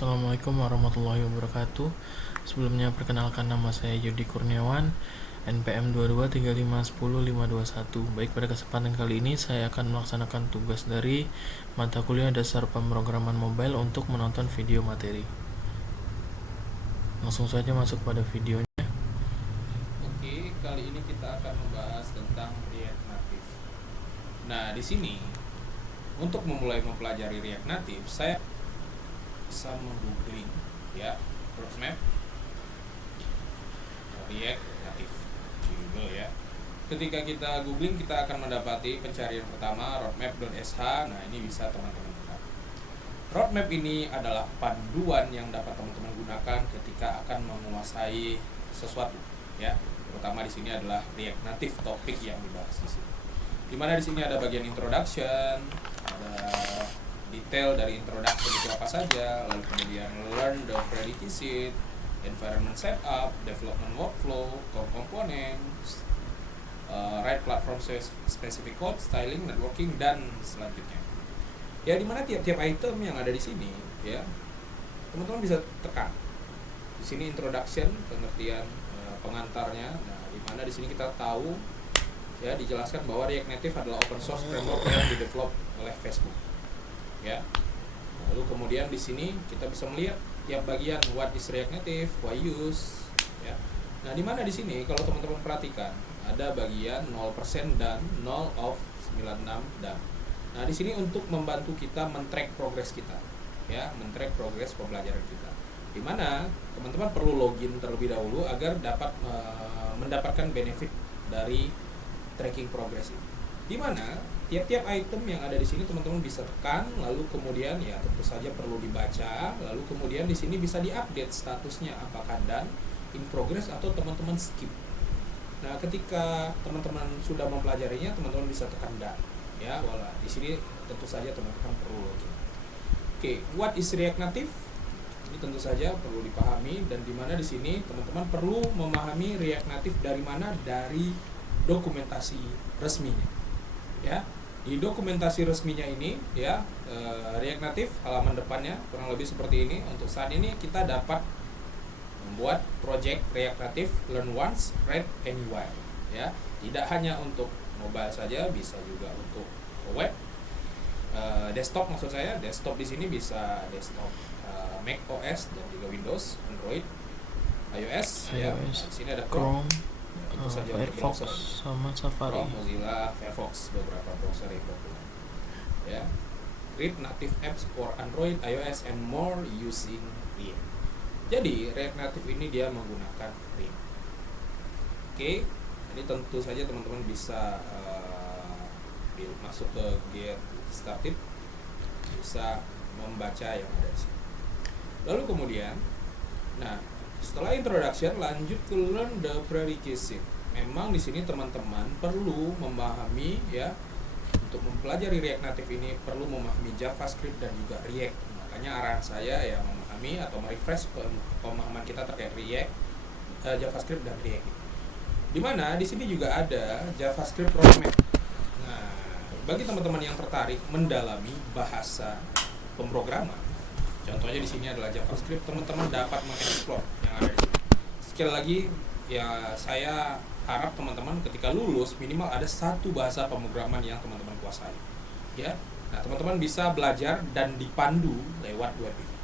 Assalamualaikum warahmatullahi wabarakatuh. Sebelumnya perkenalkan, nama saya Yudi Kurniawan, NPM 2235100521. Baik, pada kesempatan kali ini saya akan melaksanakan tugas dari mata kuliah dasar pemrograman mobile untuk menonton video materi. Langsung saja masuk pada videonya. Oke, kali ini kita akan membahas tentang React Native. Nah, di sini untuk memulai mempelajari React Native, saya bisa menggoogling ya roadmap React Native di Google ya. Ketika kita googling, kita akan mendapati pencarian pertama roadmap.sh. Nah, ini bisa teman-teman buka. Roadmap ini adalah panduan yang dapat teman-teman gunakan ketika akan menguasai sesuatu ya. Terutama di sini adalah React Native, topik yang dibahas di sini. Dimana di sini ada bagian introduction, ada detail dari introduction itu apa saja, lalu kemudian learn the prerequisite, environment setup, development workflow, core components, write platform specific code, styling, networking, dan selanjutnya. Ya, dimana tiap-tiap item yang ada di sini ya teman-teman bisa tekan. Di sini introduction, pengertian pengantarnya. Nah, dimana di sini kita tahu ya dijelaskan bahwa React Native adalah open source framework yang didevelop oleh Facebook. Ya. Lalu kemudian di sini kita bisa melihat tiap bagian, what is React Native, why use ya. Nah, di mana di sini kalau teman-teman perhatikan ada bagian 0% dan 0 of 96 dan. Nah, di sini untuk membantu kita men-track progress kita ya, men-track progress pembelajaran kita. Di mana teman-teman perlu login terlebih dahulu agar dapat mendapatkan benefit dari tracking progress ini. Di mana tiap-tiap item yang ada di sini teman-teman bisa tekan, lalu kemudian ya tentu saja perlu dibaca, lalu kemudian di sini bisa diupdate statusnya apakah done, in progress, atau teman-teman skip. Nah, ketika teman-teman sudah mempelajarinya, teman-teman bisa tekan done. Ya, wala. Di sini tentu saja teman-teman perlu login. Oke, what is React Native? Ini tentu saja perlu dipahami, dan di mana di sini teman-teman perlu memahami React Native dari mana, dari dokumentasi resminya. Ya, di dokumentasi resminya ini ya, React Native halaman depannya kurang lebih seperti ini. Untuk saat ini kita dapat membuat project React Native learn once, read anywhere ya. Tidak hanya untuk mobile saja, bisa juga untuk web, desktop maksud saya. Desktop di sini bisa desktop Mac OS dan juga Windows, Android, iOS. Ya. Di sini ada Chrome. Itu saja Firefox sama Safari. Chrome, Mozilla, Firefox, beberapa browser yang populer. Ya. Create native apps for Android, iOS, and more using React. Jadi React Native ini dia menggunakan React. Oke, jadi tentu saja teman-teman bisa masuk ke Get Started, bisa membaca yang ada di sini. Lalu kemudian, nah setelah introduction lanjut ke learn the prerequisite. Memang di sini teman-teman perlu memahami ya, untuk mempelajari React Native ini perlu memahami JavaScript dan juga React. Makanya arahan saya ya memahami atau merefresh pemahaman kita terkait React, JavaScript dan React. Dimana di sini juga ada JavaScript roadmap. Nah, bagi teman-teman yang tertarik mendalami bahasa pemrograman, contohnya di sini adalah JavaScript, teman-teman dapat mengeksplor yang ada di sini. Sekali lagi ya, saya harap teman-teman ketika lulus minimal ada satu bahasa pemrograman yang teman-teman kuasai. Ya. Nah, teman-teman bisa belajar dan dipandu lewat web ini.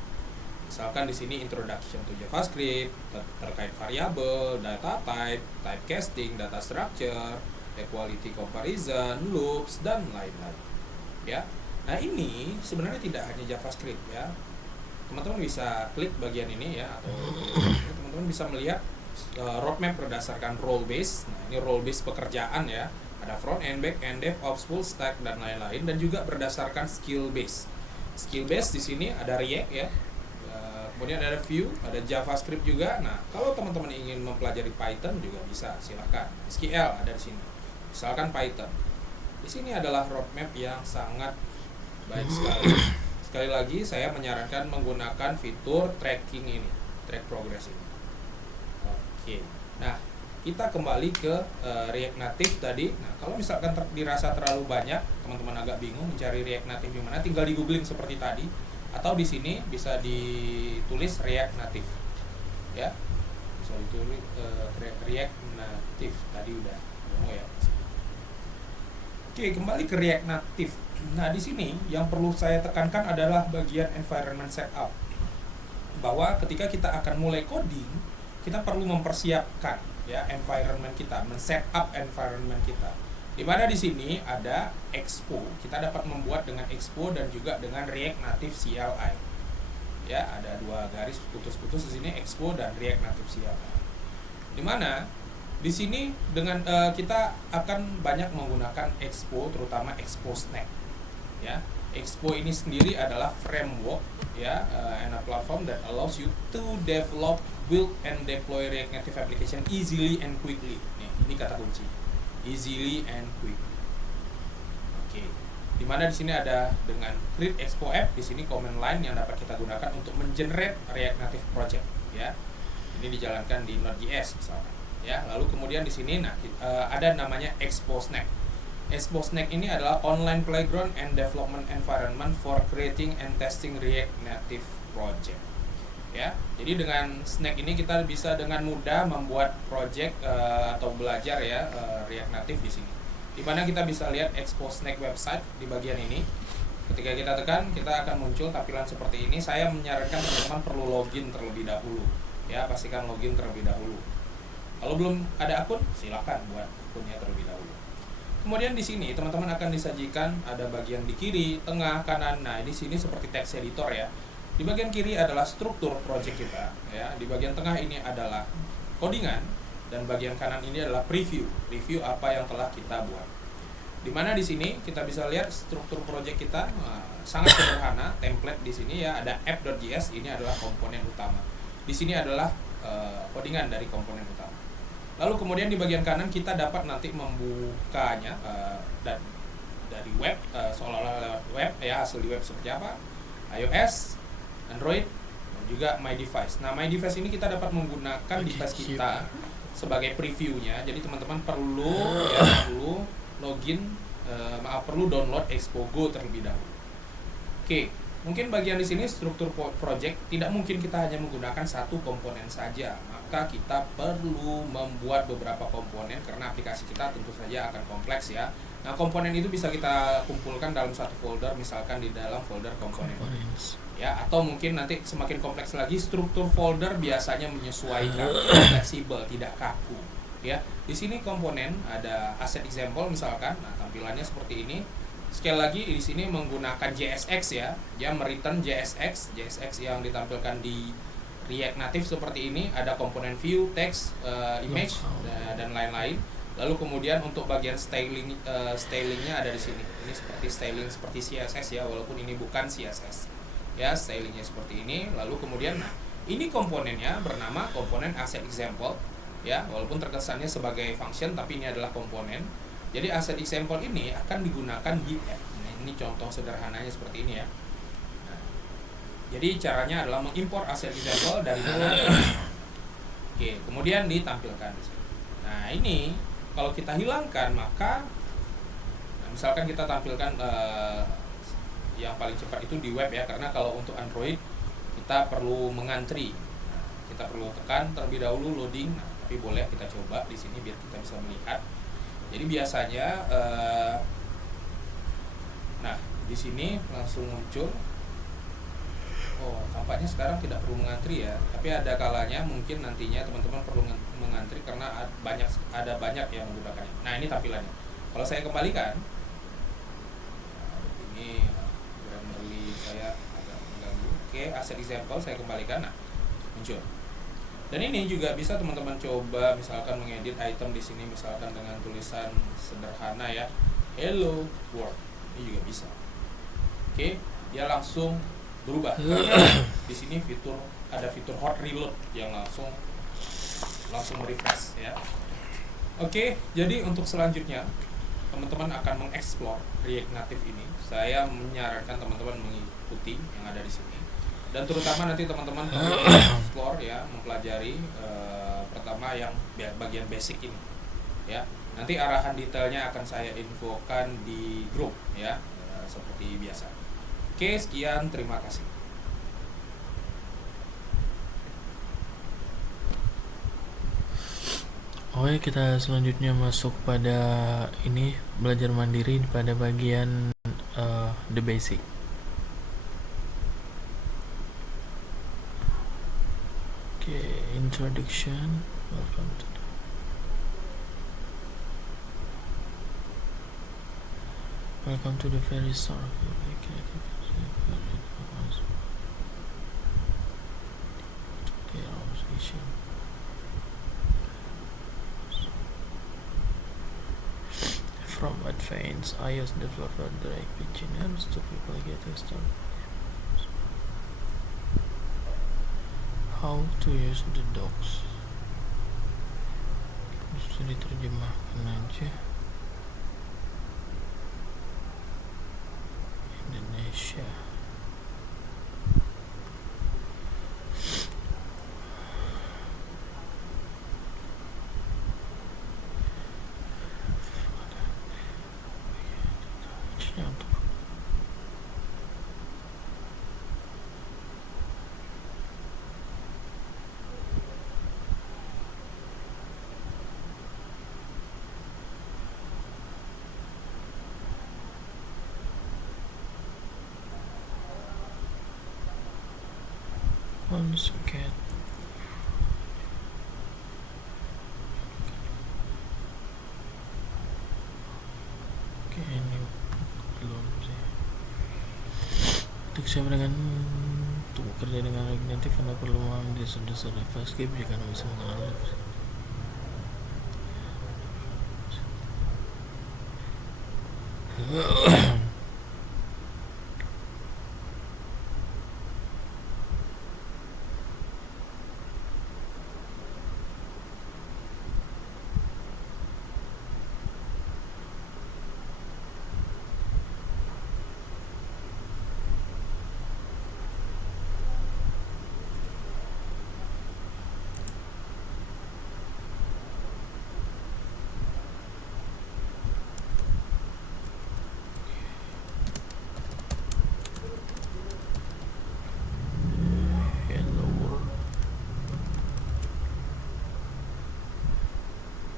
Misalkan di sini introduction to JavaScript terkait variabel, data type, typecasting, data structure, equality comparison, loops, dan lain-lain. Ya. Nah, ini sebenarnya tidak hanya JavaScript ya. Teman-teman bisa klik bagian ini ya, atau teman-teman bisa melihat roadmap berdasarkan role base. Nah, ini role base pekerjaan ya. Ada front end, back end, DevOps, full stack, dan lain-lain, dan juga berdasarkan skill base. Skill base di sini ada React ya. Kemudian ada Vue, ada JavaScript juga. Nah, kalau teman-teman ingin mempelajari Python juga bisa, silakan. SQL ada di sini. Misalkan Python. Di sini adalah roadmap yang sangat baik sekali. Sekali lagi saya menyarankan menggunakan fitur tracking ini, track progress ini. Oke. Nah, kita kembali ke React Native tadi. Nah, kalau misalkan dirasa terlalu banyak, teman-teman agak bingung mencari React Native di mana, tinggal di googling seperti tadi. atau di sini bisa ditulis React Native ya, bisa ditulis React Native tadi udah ketemu ya. Oke, kembali ke React Native. Nah, di sini yang perlu saya tekankan adalah bagian environment setup, bahwa ketika kita akan mulai coding, kita perlu mempersiapkan ya environment kita, men-setup environment kita. Dimana di sini ada Expo, kita dapat membuat dengan Expo dan juga dengan React Native CLI. Ya, ada dua garis putus-putus di sini, Expo dan React Native CLI. Dimana di sini dengan kita akan banyak menggunakan Expo, terutama Expo Snack. Ya, Expo ini sendiri adalah framework ya, and a platform that allows you to develop, build, and deploy React Native application easily and quickly. Nih, ini kata kunci, easily and quickly. Oke, dimana di sini ada dengan create Expo app, di sini command line yang dapat kita gunakan untuk mengenerate React Native project. Ya, ini dijalankan di Node.js misalkan. Ya, lalu kemudian di sini ada namanya Expo Snack. Expo Snack ini adalah online playground and development environment for creating and testing React Native project. Ya, jadi dengan Snack ini kita bisa dengan mudah membuat project atau belajar ya React Native di sini. Dimana kita bisa lihat Expo Snack website di bagian ini. Ketika kita tekan, kita akan muncul tampilan seperti ini. Saya menyarankan teman-teman perlu login terlebih dahulu. Ya, pastikan login terlebih dahulu. Kalau belum ada akun, silakan buat akunnya terlebih dahulu. Kemudian di sini teman-teman akan disajikan ada bagian di kiri, tengah, kanan. Nah, di sini seperti text editor ya. Di bagian kiri adalah struktur project kita ya. Di bagian tengah ini adalah codingan dan bagian kanan ini adalah preview apa yang telah kita buat. Dimana di sini kita bisa lihat struktur project kita sangat sederhana, template di sini ya, ada app.js, ini adalah komponen utama. Di sini adalah codingan dari komponen utama. Lalu kemudian di bagian kanan kita dapat nanti membukanya dan dari web, seolah-olah lewat web ya, hasil di web seperti apa, iOS, Android, dan juga My Device. Nah, My Device ini kita dapat menggunakan device kita sebagai previewnya. Jadi teman-teman perlu login, perlu download Expo Go terlebih dahulu. Oke, mungkin bagian di sini struktur project tidak mungkin kita hanya menggunakan satu komponen saja. Maka kita perlu membuat beberapa komponen karena aplikasi kita tentu saja akan kompleks ya. Nah, komponen itu bisa kita kumpulkan dalam satu folder, misalkan di dalam folder komponen. Ya, atau mungkin nanti semakin kompleks lagi, struktur folder biasanya menyesuaikan, fleksibel, tidak kaku. Ya, di sini komponen ada asset example misalkan, nah tampilannya seperti ini. Sekali lagi di sini menggunakan JSX ya, dia mereturn JSX yang ditampilkan di React Native seperti ini, ada komponen view, text, image dan lain-lain. Lalu kemudian untuk bagian stylingnya ada di sini. Ini seperti styling seperti CSS ya, walaupun ini bukan CSS. Ya, stylingnya seperti ini. Lalu kemudian ini komponennya bernama komponen asset example ya, walaupun terkesannya sebagai function tapi ini adalah komponen. Jadi asset example ini akan digunakan di app. Nah, ini contoh sederhananya seperti ini ya. Jadi caranya adalah mengimpor asset example dari mana. Oke, kemudian ditampilkan di sini. Nah, ini kalau kita hilangkan maka misalkan kita tampilkan yang paling cepat itu di web ya, karena kalau untuk Android kita perlu mengantri. Nah, kita perlu tekan terlebih dahulu loading. Nah, tapi boleh kita coba di sini biar kita bisa melihat. Jadi biasanya nah, di sini langsung muncul. Oh, tampaknya sekarang tidak perlu mengantri ya, tapi ada kalanya mungkin nantinya teman-teman perlu mengantri karena ada banyak yang menggunakannya. Nah, ini tampilannya. Kalau saya kembalikan, ini grammarly saya agak mengganggu. Oke, asset example saya kembalikan, nah muncul. Dan ini juga bisa teman-teman coba misalkan mengedit item di sini misalkan dengan tulisan sederhana ya, hello world. Ini juga bisa. Oke, dia langsung berubah. Di sini ada fitur hot reload yang langsung merefresh ya. Oke, jadi untuk selanjutnya teman-teman akan mengeksplor React Native ini. Saya menyarankan teman-teman mengikuti yang ada di sini. Dan terutama nanti teman-teman perlu explore ya, mempelajari pertama yang bagian basic ini. Ya. Nanti arahan detailnya akan saya infokan di grup ya, seperti biasa. Oke, sekian, terima kasih. Oke, kita selanjutnya masuk pada ini belajar mandiri pada bagian the basic. Oke, introduction. Welcome to the very start of your from advanced iOS developer direct beginners to people get started. How to use the docs. Bisa diterjemahkan aja Indonesia. Once again, ini belum sih. Untuk siapa dengan untuk bekerja dengan Ignite, Anda perlu memahami dasar-dasar JavaScript jika Anda bisa mengenal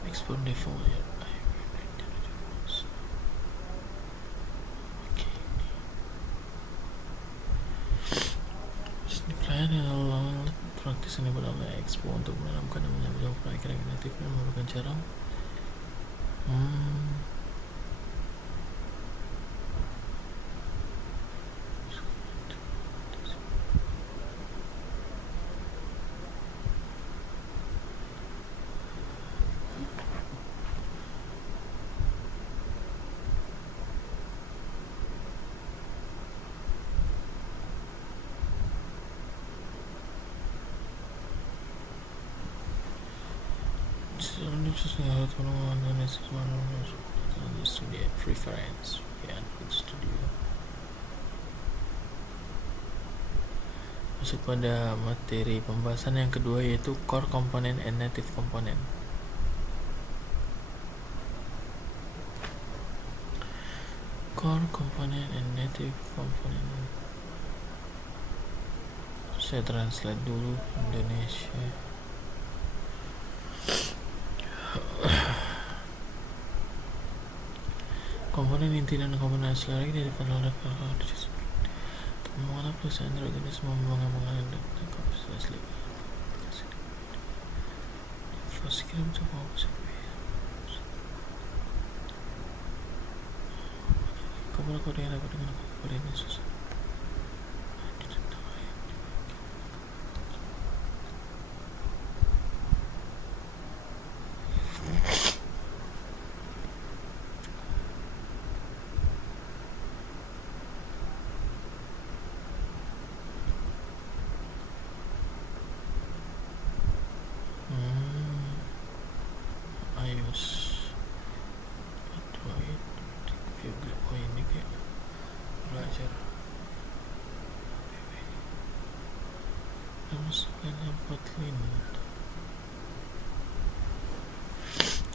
export default ya. Plan adalah praktis ini bernama Expo untuk menanamkan dan menjawab proyek kreatif dan merupakan cara studio preference ya, studio. Masuk pada materi pembahasan yang kedua, yaitu core component and native component. Core component and native component. Saya translate dulu Indonesia. Komponen inti dan komponen asli lagi dari panel mengenal perusahaan organisme mengembangkan dan kapasitas asli. Fase kirim semua komponen kode yang dapat dengan kode ini susah.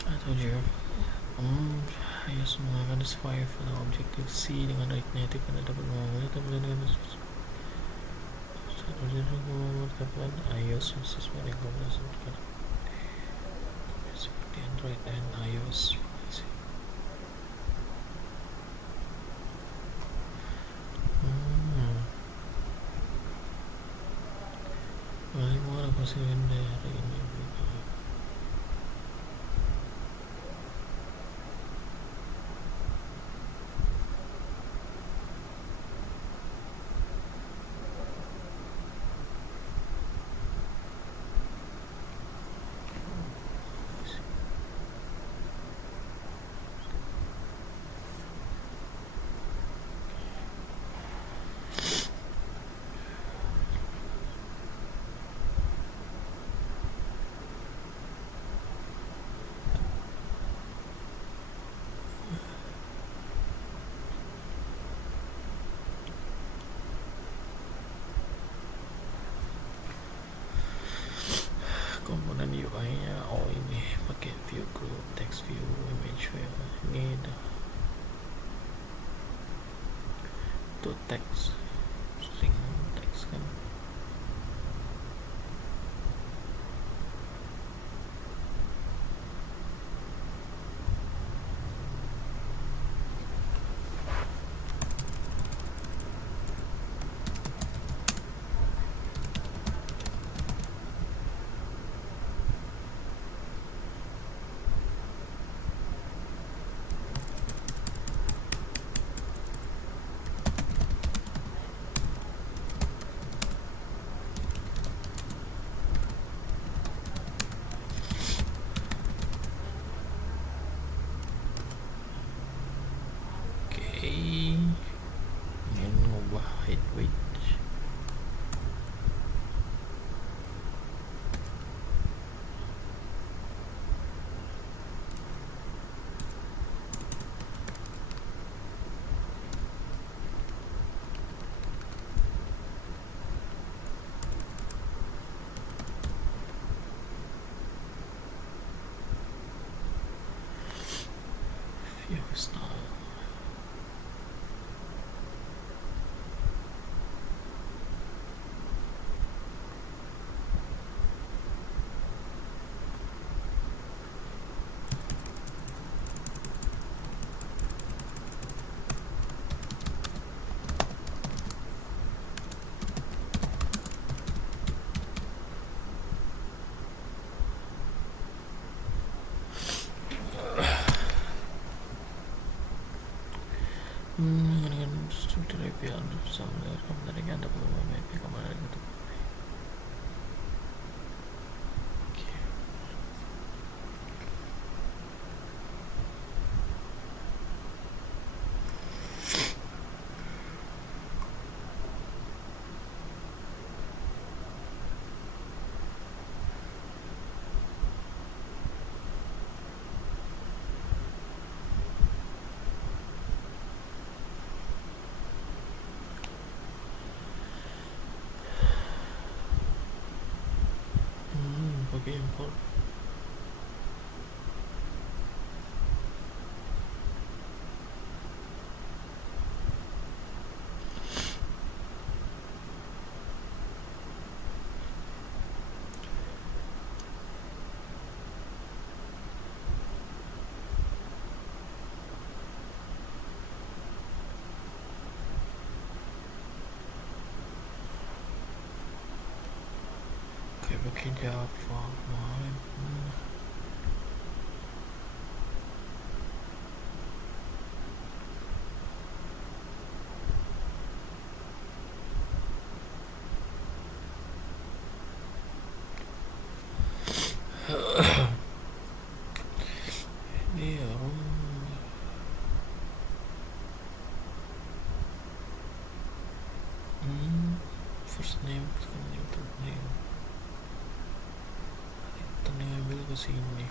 Atau Java iOS menggunakan Spire pada Objective-C dengan Ignite Anda dapat memulai tampilan dengan tampilan iOS sesuai dengan kombinasi di Android dan iOS. Paling murah pasti dari ini. Komponen UI-nya ini pakai view group, text view, image view. Ini tuh text, string text kan. Ingin ngubah height weight. View style. Dengan struktur reveal sama dari anda perlu memiliki kemana gitu. Pakai import. Pakai Java. Ini first name, second name, third name. Kita ambil ke sini.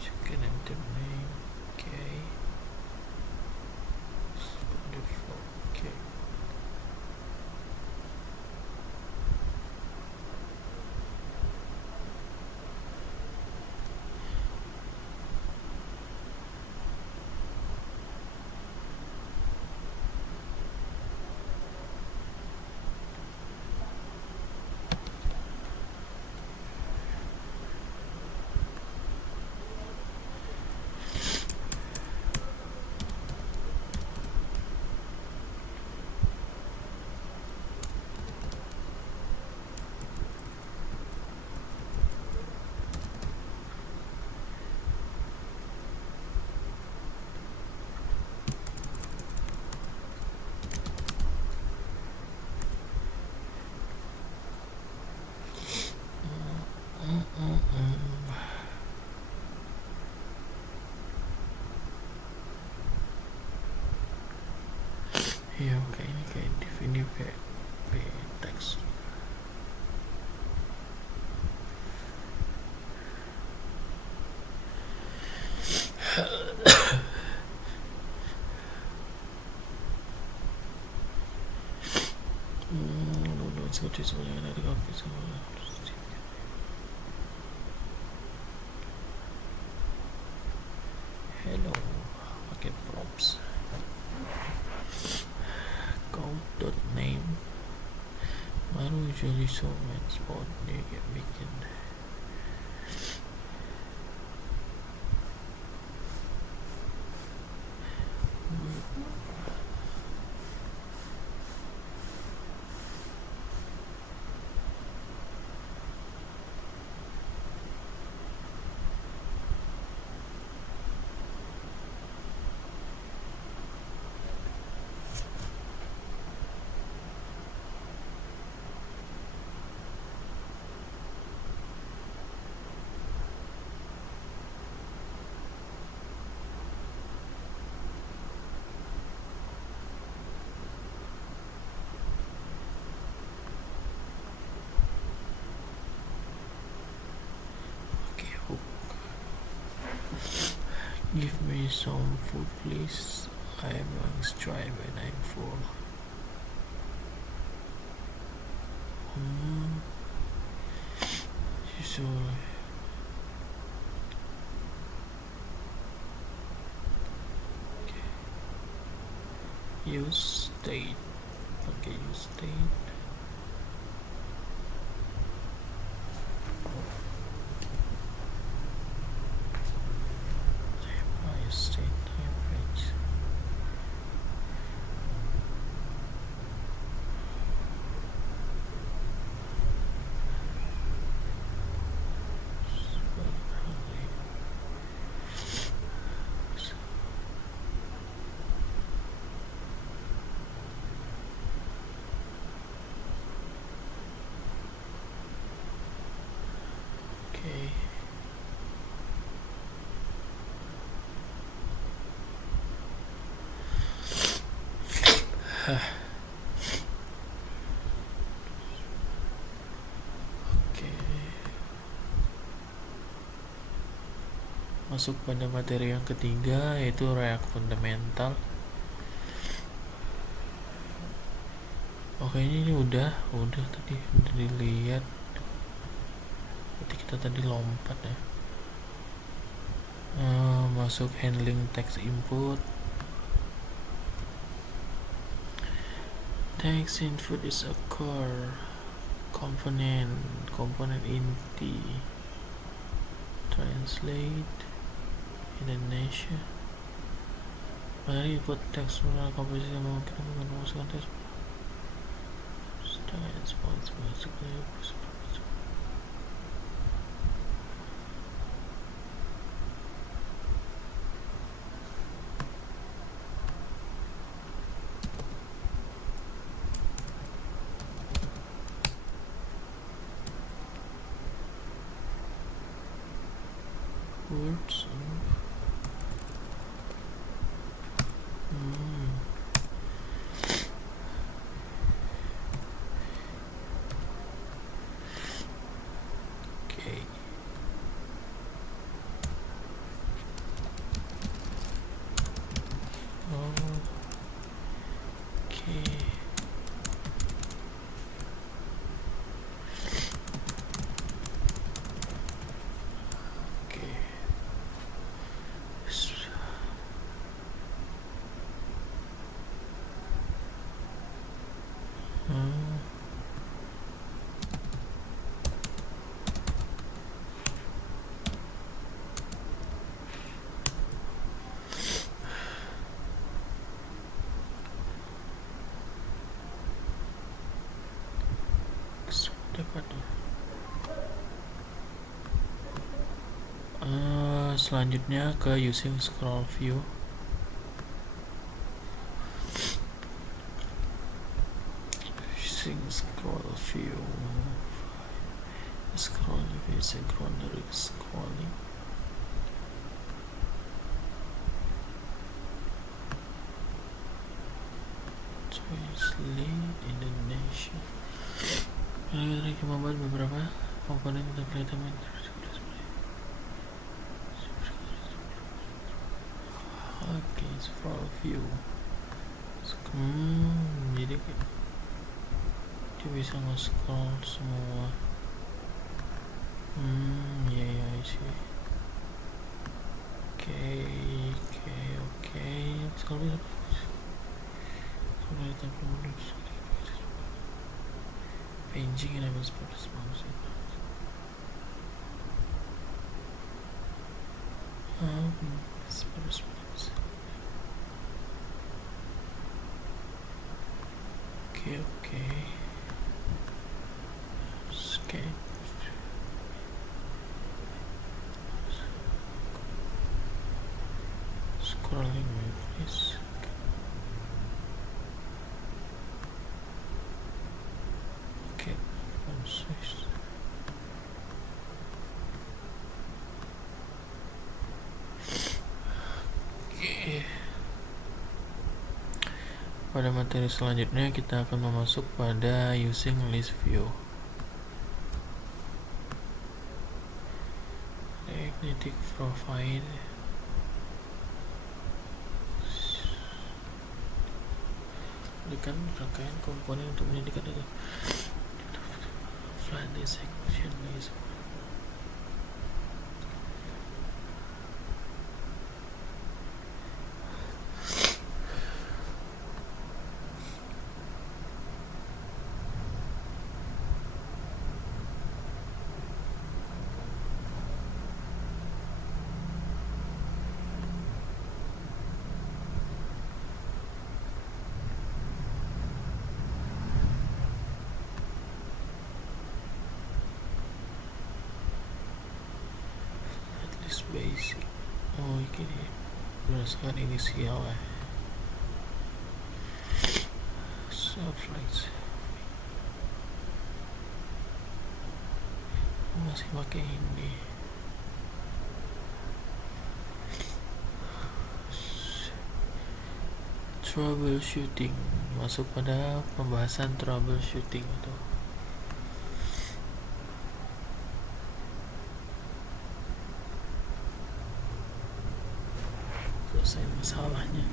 Second name, third name. Okay. Default. Okay. Ya kayak ini, kayak div ini kayak teks. Hello, pakai props. Code.name baru usually so much spot dia kayak bikin. Okay, hook. Give me some food please. I'm on strive and I'm full. Usually use state. Okay, use state. Use state type range. Okay. Oke. Masuk pada materi yang ketiga, yaitu React fundamental. Oke, ini udah tadi udah dilihat. Berarti kita tadi lompat ya. Masuk handling text input. Text input is a core component inti. Translate Indonesia. Mari input teks melalui komposisi yang memungkinkan memasukkan teks. Words. Okay. Okay. Dapat. Selanjutnya ke using scroll view. Using scroll view. Scroll view secondary scrolling. Asli Indonesia. Kita membuat beberapa komponen untuk kelihatan oke, scroll view. Jadi dia bisa nge-scroll semua. Ya I see. Oke. Scroll bisa. Paging enables purpose mouse. Oke. Skate. Scrolling web, please. Okay, phone size. Okay. Pada materi selanjutnya kita akan masuk pada using list view. Magnetic profile. Berikan rangkaian komponen untuk menyediakan data. Flat dissection list. Basic. Oh ini berdasarkan inisial ya. Subflex. Masih pakai ini. Troubleshooting. Masuk pada pembahasan troubleshooting atau selesai masalahnya.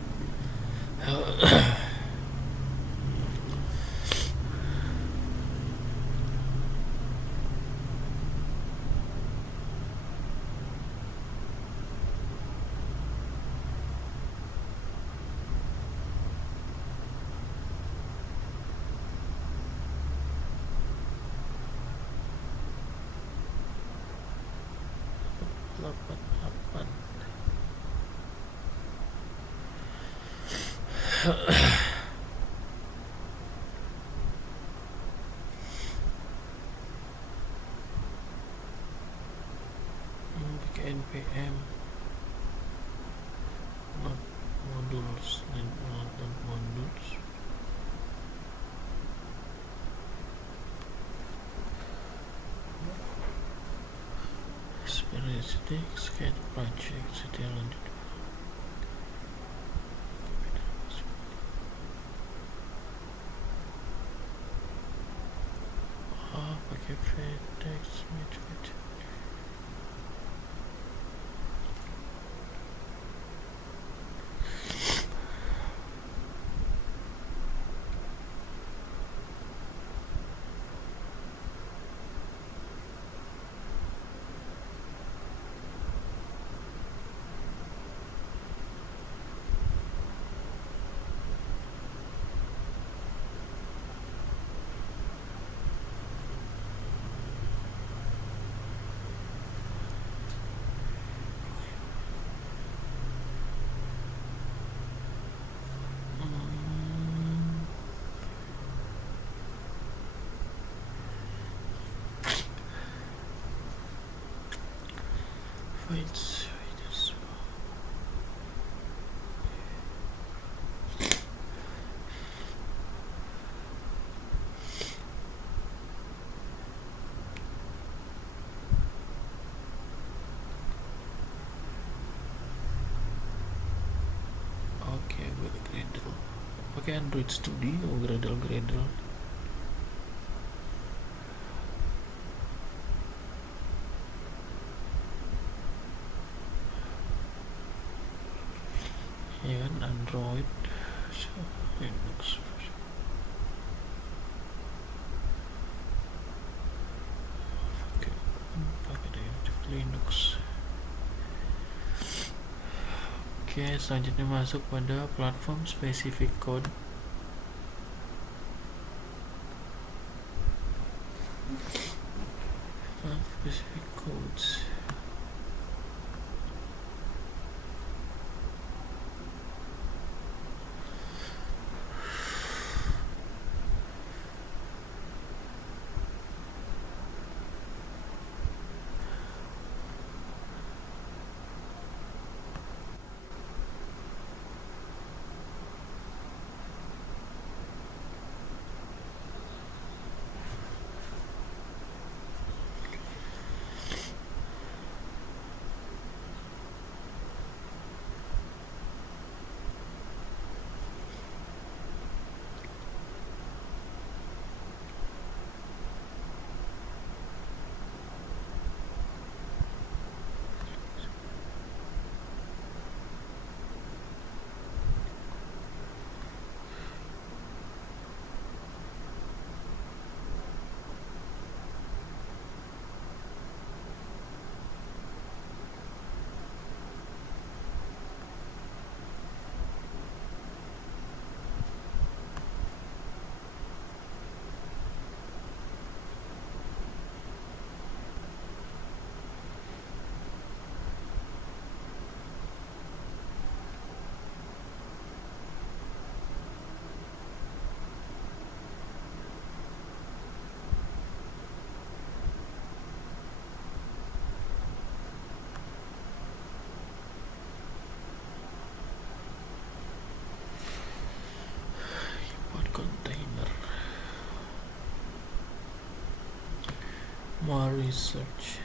Pakai npm not modules dan modules. Seperti skate project setia lanjut. Pakai Vertex match. Wait. Oke, gue green dulu. Oke, pakai Android Studio, Gradle. Ya kan, Android Linux. Oke, pakai native Linux. Oke, selanjutnya masuk pada platform specific code. Specific codes. Container, more research.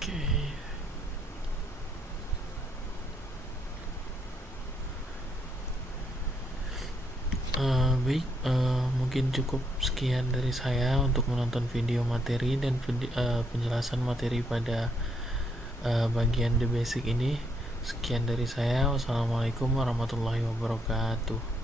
Oke. Baik, mungkin cukup sekian dari saya untuk menonton video materi dan penjelasan materi pada bagian The Basic ini. Sekian dari saya. Wassalamualaikum warahmatullahi wabarakatuh.